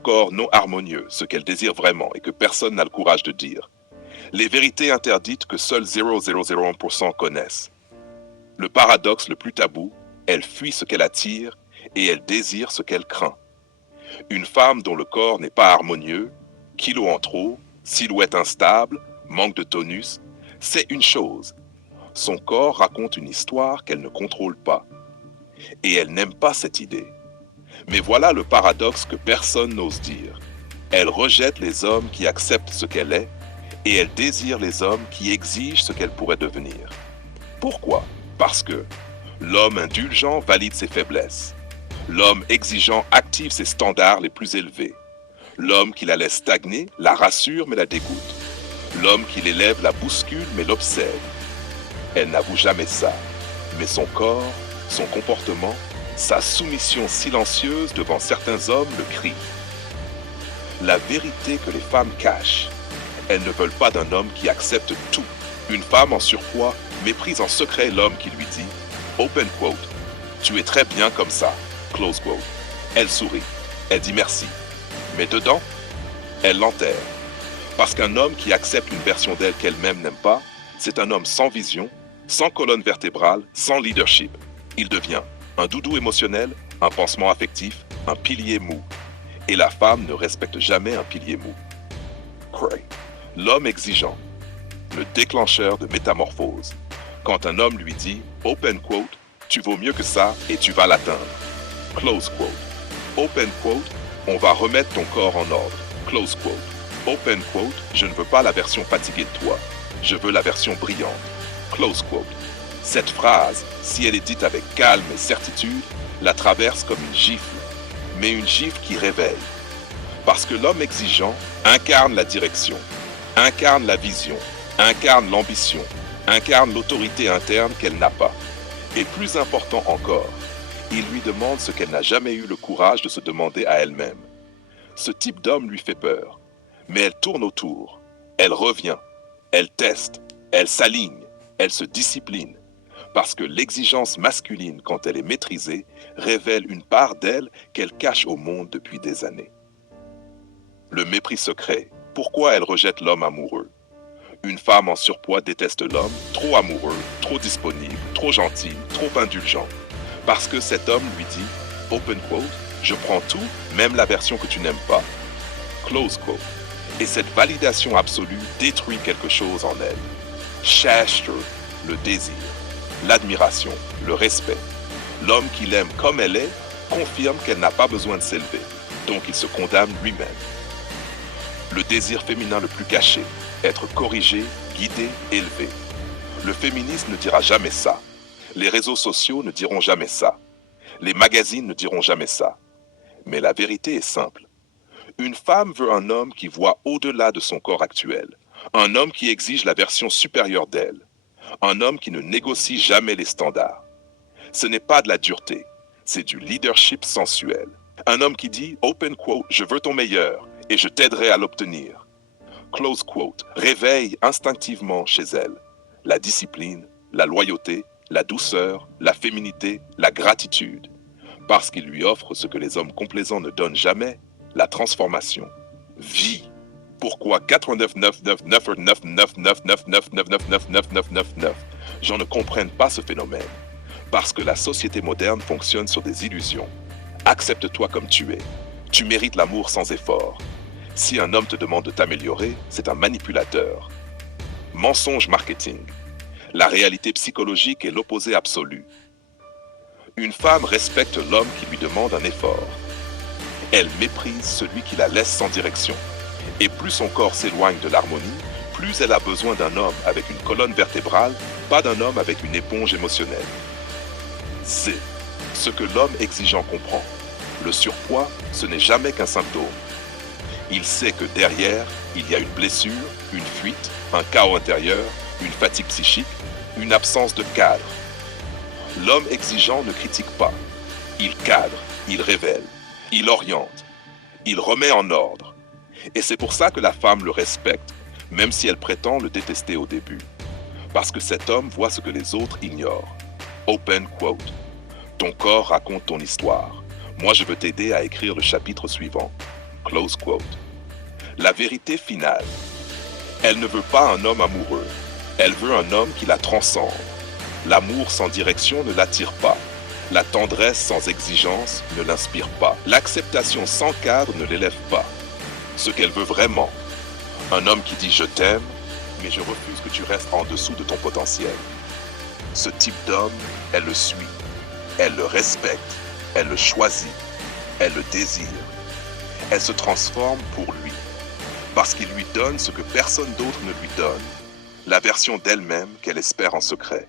corps non harmonieux ce qu'elle désire vraiment et que personne n'a le courage de dire. Les vérités interdites que seuls 0,001% connaissent. Le paradoxe le plus tabou, elle fuit ce qu'elle attire et elle désire ce qu'elle craint. Une femme dont le corps n'est pas harmonieux, kilos en trop, silhouette instable, manque de tonus, c'est une chose. Son corps raconte une histoire qu'elle ne contrôle pas. Et elle n'aime pas cette idée. Mais voilà le paradoxe que personne n'ose dire. Elle rejette les hommes qui acceptent ce qu'elle est et elle désire les hommes qui exigent ce qu'elle pourrait devenir. Pourquoi? Parce que l'homme indulgent valide ses faiblesses. L'homme exigeant active ses standards les plus élevés. L'homme qui la laisse stagner la rassure mais la dégoûte. L'homme qui l'élève la bouscule mais l'obsède. Elle n'avoue jamais ça, mais son corps, son comportement, sa soumission silencieuse devant certains hommes le crie. La vérité que les femmes cachent, elles ne veulent pas d'un homme qui accepte tout. Une femme en surpoids méprise en secret l'homme qui lui dit « open quote, tu es très bien comme ça », close quote. Elle sourit, elle dit merci, mais dedans, elle l'enterre. Parce qu'un homme qui accepte une version d'elle qu'elle-même n'aime pas, c'est un homme sans vision, sans colonne vertébrale, sans leadership. Il devient un doudou émotionnel, un pansement affectif, un pilier mou. Et la femme ne respecte jamais un pilier mou. Cray. L'homme exigeant, le déclencheur de métamorphose. Quand un homme lui dit « open quote, tu vaux mieux que ça et tu vas l'atteindre ». Close quote. Open quote, on va remettre ton corps en ordre. Close quote. Open quote, je ne veux pas la version fatiguée de toi. Je veux la version brillante. Close quote. Cette phrase, si elle est dite avec calme et certitude, la traverse comme une gifle, mais une gifle qui réveille. Parce que l'homme exigeant incarne la direction, incarne la vision, incarne l'ambition, incarne l'autorité interne qu'elle n'a pas. Et plus important encore, il lui demande ce qu'elle n'a jamais eu le courage de se demander à elle-même. Ce type d'homme lui fait peur, mais elle tourne autour, elle revient, elle teste, elle s'aligne, elle se discipline, parce que l'exigence masculine, quand elle est maîtrisée, révèle une part d'elle qu'elle cache au monde depuis des années. Le mépris secret, pourquoi elle rejette l'homme amoureux? Une femme en surpoids déteste l'homme, trop amoureux, trop disponible, trop gentil, trop indulgent. Parce que cet homme lui dit, open quote, je prends tout, même la version que tu n'aimes pas. Close quote. Et cette validation absolue détruit quelque chose en elle. Shastra, le désir, l'admiration, le respect. L'homme qui l'aime comme elle est confirme qu'elle n'a pas besoin de s'élever, donc il se condamne lui-même. Le désir féminin le plus caché, être corrigé, guidé, élevé. Le féminisme ne dira jamais ça. Les réseaux sociaux ne diront jamais ça. Les magazines ne diront jamais ça. Mais la vérité est simple. Une femme veut un homme qui voit au-delà de son corps actuel. Un homme qui exige la version supérieure d'elle. Un homme qui ne négocie jamais les standards. Ce n'est pas de la dureté, c'est du leadership sensuel. Un homme qui dit « open quote, je veux ton meilleur et je t'aiderai à l'obtenir ». Close quote, réveille instinctivement chez elle la discipline, la loyauté, la douceur, la féminité, la gratitude. Parce qu'il lui offre ce que les hommes complaisants ne donnent jamais, la transformation. Vie. Pourquoi 89,9999999999999 gens ne comprennent pas ce phénomène? Parce que la société moderne fonctionne sur des illusions. Accepte-toi comme tu es. Tu mérites l'amour sans effort. Si un homme te demande de t'améliorer, c'est un manipulateur. Mensonge marketing. La réalité psychologique est l'opposé absolu. Une femme respecte l'homme qui lui demande un effort. Elle méprise celui qui la laisse sans direction. Et plus son corps s'éloigne de l'harmonie, plus elle a besoin d'un homme avec une colonne vertébrale, pas d'un homme avec une éponge émotionnelle. C'est ce que l'homme exigeant comprend. Le surpoids, ce n'est jamais qu'un symptôme. Il sait que derrière, il y a une blessure, une fuite, un chaos intérieur, une fatigue psychique, une absence de cadre. L'homme exigeant ne critique pas. Il cadre, il révèle, il oriente, il remet en ordre. Et c'est pour ça que la femme le respecte, même si elle prétend le détester au début. Parce que cet homme voit ce que les autres ignorent. Open quote. Ton corps raconte ton histoire. Moi, je veux t'aider à écrire le chapitre suivant. Close quote. La vérité finale. Elle ne veut pas un homme amoureux. Elle veut un homme qui la transcende. L'amour sans direction ne l'attire pas. La tendresse sans exigence ne l'inspire pas. L'acceptation sans cadre ne l'élève pas. Ce qu'elle veut vraiment. Un homme qui dit « je t'aime », mais je refuse que tu restes en dessous de ton potentiel. Ce type d'homme, elle le suit. Elle le respecte. Elle le choisit. Elle le désire. Elle se transforme pour lui. Parce qu'il lui donne ce que personne d'autre ne lui donne. La version d'elle-même qu'elle espère en secret.